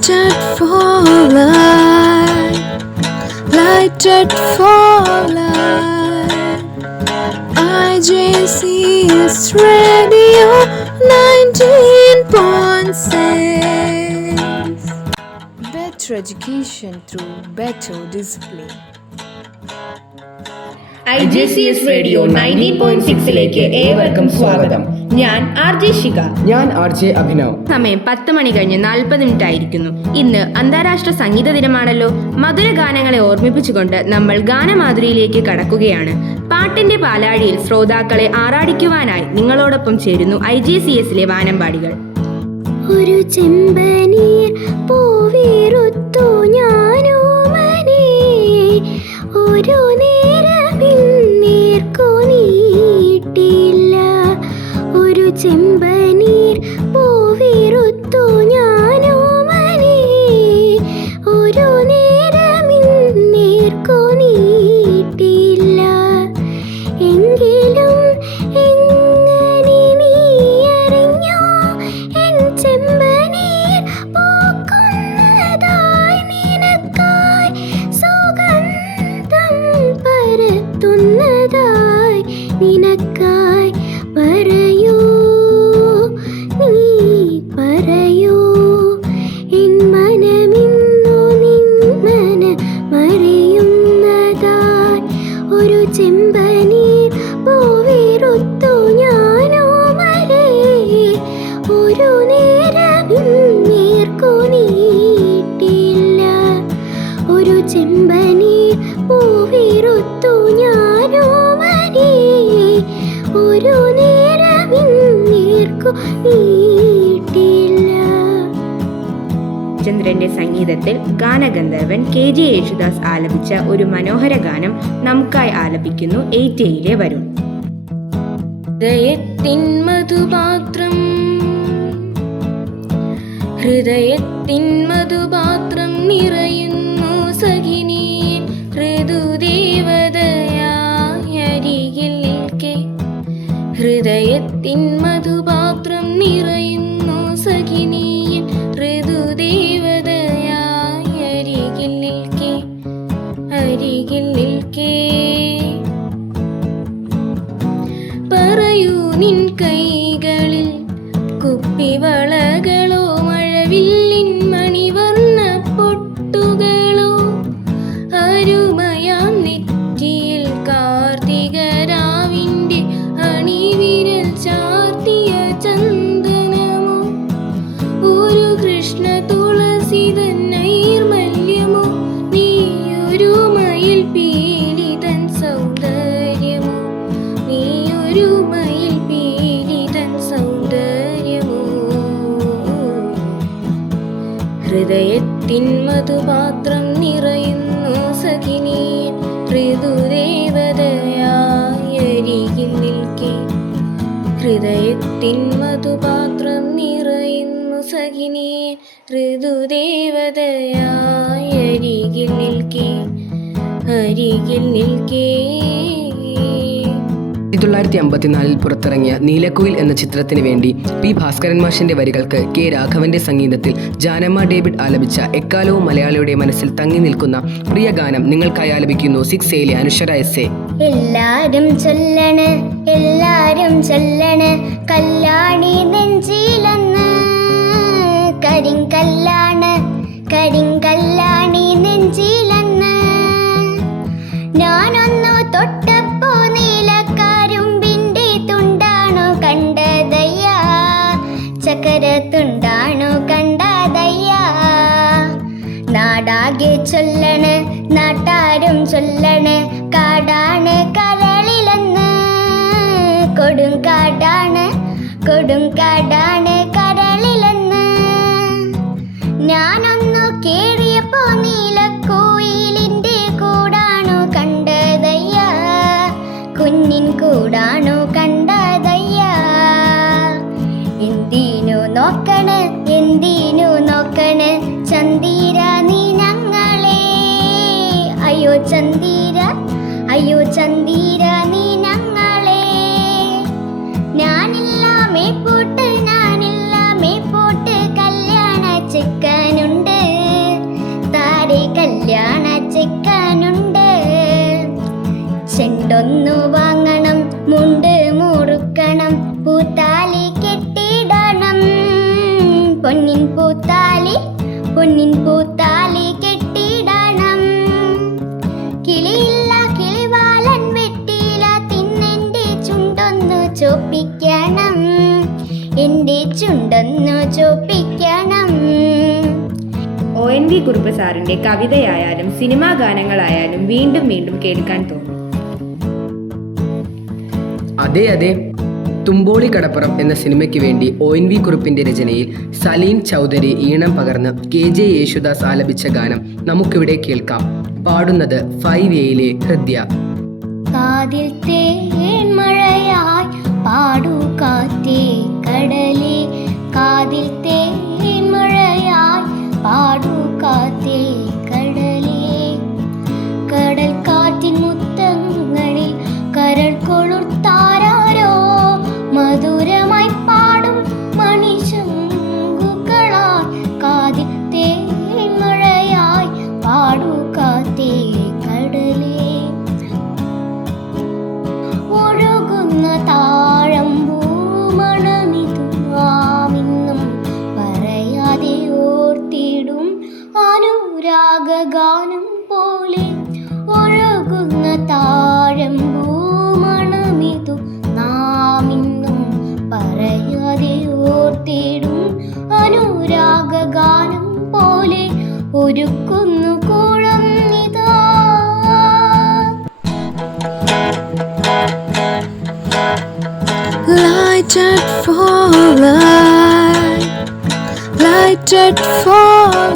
Lighted for light, lighted for light. IJCS Radio 19.6. Better education through better discipline. IJCS radio 90.6 ഏവർക്കും സ്വാഗതം. ഞാൻ RJ Shikha. ഞാൻ RJ Abhinav. സമയം 10 മണി കഴിഞ്ഞ് 40 മിനിറ്റ് ആയിരിക്കുന്നു. ഇന്ന് അന്താരാഷ്ട്ര സംഗീത ദിനമാണല്ലോ. മധുര ഗാനങ്ങളെ ഓർമ്മിപ്പിച്ചുകൊണ്ട് നമ്മൾ ഗാനമാധുരിയിലേക്ക് കടക്കുകയാണ്. പാട്ടിന്റെ പാലാഴിയിൽ ശ്രോതാക്കളെ ആറാടിക്കുവാനായി നിങ്ങളോടൊപ്പം ചേരുന്നു IJCSലെ വാനമ്പാടികൾ. ഒരു ചെമ്പനീർ പൂവിറുത്തു ഞാനോ മനെ, ഒരു നേർക്കു നീട്ടില്ല. ഒരു ചെമ്പനീർ പൂവിറുത്തു ഞാനോ മനെ, ഒരു നേർക്കു നീട്ടില്ല. എങ്കിലും എങ്ങനെ നീ അറിഞ്ഞോ എൻ ചെമ്പനീർ പൂക്കുന്നതായി, നിനക്കായി സുഗന്ധം പരത്തുന്നതായി, നിനക്കായി പറയൂ നീ പറയൂ. എൻ മനമിന്നു നിൻ മനമറിയുന്നതായി, ഒരു ചെമ്പനീർ പൂവിറുത്തു ഞാനോ മലേ, ഒരു നേർക്കു നീട്ടില്ല. ഒരു ചെമ്പനീർ പൂവിറുത്തു ഞാനോ മലേ, ഒരു നേർക്കു നീട്ടില്ല. ചന്ദ്രന്റെ സംഗീതത്തിൽ ഗാനഗന്ധർവൻ KJ യേശുദാസ് ആലപിച്ച ഒരു മനോഹര ഗാനം നമുക്കായി ആലപിക്കുന്നു 8Aയിലെ വരുൺ. ഹൃദയത്തിൻ മധുപാത്രം, ഹൃദയത്തിൻ മധുപാത്രം നിറയുന്നു സഖിനി, ഋതുദേവതയായി അരികിൽ നിൽക്കെ. ഹൃദയത്തിൻ മധുപാത്രം നിറയുന്നു സഖിനി, ഋതുദേവതയായി അരികിൽ നിൽക്കെ, അരികിൽ നിൽക്കെ. പറയൂ നിൻ കൈകളിൽ കുപ്പിവളകളോ, മഴവില്ലിൻ മണിവർണ്ണ പൊട്ടുകളോ, അരുമയാം നെറ്റിയിൽ കാർത്തികരാവിൻ്റെ അണിവിരൽ ചാർത്തിയ ചന്ദനമോ, ഒരു കൃഷ്ണ തുളസിതൻ നൈർമല്യമോ, നീയൊരു മയിൽ പീലിതൻ സൗന്ദര്യമോ, നീയൊരു മയിൽ പീലിതൻ സൗന്ദര്യമോ. ഹൃദയത്തിൻ മധുപാത്രം നിറയുന്നു സഖിനി, ഋതുദേവതയായി അരികിൽ നിൽക്കെ. ഹൃദയത്തിൻ മധുപാത്രം നിറയുന്നു സഖിനി, ഋതുദേവതയായി അരികിൽ നിൽക്കെ, അരികിൽ നിൽക്കെ. 1954 പുറത്തിറങ്ങിയ നീലക്കുയിൽ എന്ന ചിത്രത്തിന് വേണ്ടി P. ഭാസ്കരൻ മാഷിന്റെ വരികൾക്ക് K. രാഘവന്റെ സംഗീതത്തിൽ ജാനമ്മ ഡേവിഡ് ആലപിച്ച എക്കാലവും മലയാളിയുടെ മനസ്സിൽ തങ്ങി നിൽക്കുന്ന പ്രിയ ഗാനം നിങ്ങൾക്കായി ആലപിക്കുന്നു 6Aയിലെ അനുഷര SA. എല്ലാരും ചൊല്ലണ്, എല്ലാരും ചൊല്ലണ്, കല്യാണി നെഞ്ചിലെന്ന്, കരിങ്കല്ലാണ്, കരിങ്കല്യാണി നെഞ്ചിലെന്ന്. ഞാനൊന്നു തൊട്ടപ്പോ നീലക്കാരുമ്പിൻ്റെ തുണ്ടാണോ കണ്ടതയ്യ, ചക്കര തുണ്ടാണോ കണ്ടതയ്യ. നാടാകെ ചൊല്ലണ്, നാട്ടാരും ചൊല്ലണ്, കാടാണ് കരളിലെന്ന്, കൊടുങ്കാടാണ്, കൊടുങ്കാടാണ് കരളിലെന്ന്. ഞാനൊന്നു കേറിയപ്പോ നീലക്കോയിലിൻ്റെ കൂടാണോ കണ്ടതയ്യ, കുഞ്ഞിൻ കൂടാണോ കണ്ടതയ്യ. എന്തിനു നോക്കണ്, എന്തിനു നോക്കണ്, ചന്ദിര നീ ഞങ്ങളെ. അയ്യോ ചന്ദിര, അയ്യോ ചന്ദിര നീ ഞങ്ങളെ. ഞാനില്ല മേപ്പോട്ട്, ഞാനില്ല മേപ്പോട്ട്, കല്യാണ ചിക്കനുണ്ട് പൊന്നൊന്നു വാങ്ങണം, മുണ്ട് മുറുക്കണം, പൂത്താലി കെട്ടിടണം. പൊന്നിൻ പൂത്താലി കെട്ടിടണം. കിളിയില്ല കിളിവാലൻ വെട്ടിയില, തിന്നെൻ്റെ ചുണ്ടൊന്നു ചോപ്പിക്കണം, എൻ്റെ ചുണ്ടൊന്നു ചോപ്പിക്കണം. ONV കുറുപ്പ് സാറിന്റെ കവിതയായാലും സിനിമാ ഗാനങ്ങളായാലും വീണ്ടും വീണ്ടും കേൾക്കാൻ തോന്നും. അതെ, തുമ്പോളി കടപ്പുറം എന്ന സിനിമയ്ക്ക് വേണ്ടി ONV കുറുപ്പിന്റെ രചനയിൽ സലീൻ ചൗധരി ഈണം പകർന്ന് KJ യേശുദാസ് ആലപിച്ച ഗാനം നമുക്കിവിടെ കേൾക്കാം. പാടുന്നത് 5Aയിലെ ഹൃദ്യ. കാതിൽ തേൻമഴയായി പാടൂ കാറ്റേ കടലേ, കാതിൽ തേൻമഴയായി പാടൂ കാറ്റേ കടലേ. കടൽ കാറ്റിൻ മുത്തങ്ങളിൽ കരൾ കൊളുത്താരോ, മധുരമായി പാടും മണിശങ്കുകളായി കാതിൽ തേൻമഴയായി പാടൂ കാറ്റേ കടലേ. ഒഴുകുന്ന താഴമ്പൂ മണമിതു നാമിന്നും പറയാതെ ഓർത്തിടും അനുരാഗഗാനം പോലെ. ഒഴുകുന്ന താഴമ്പൂ മണമിതു നാമിന്നും പറയാതെ ഓർത്തിടും അനുരാഗഗാനം പോലെ. ഒരുക്കുന്നു കൂഴം ഇതാ. Lighted for light, lighted for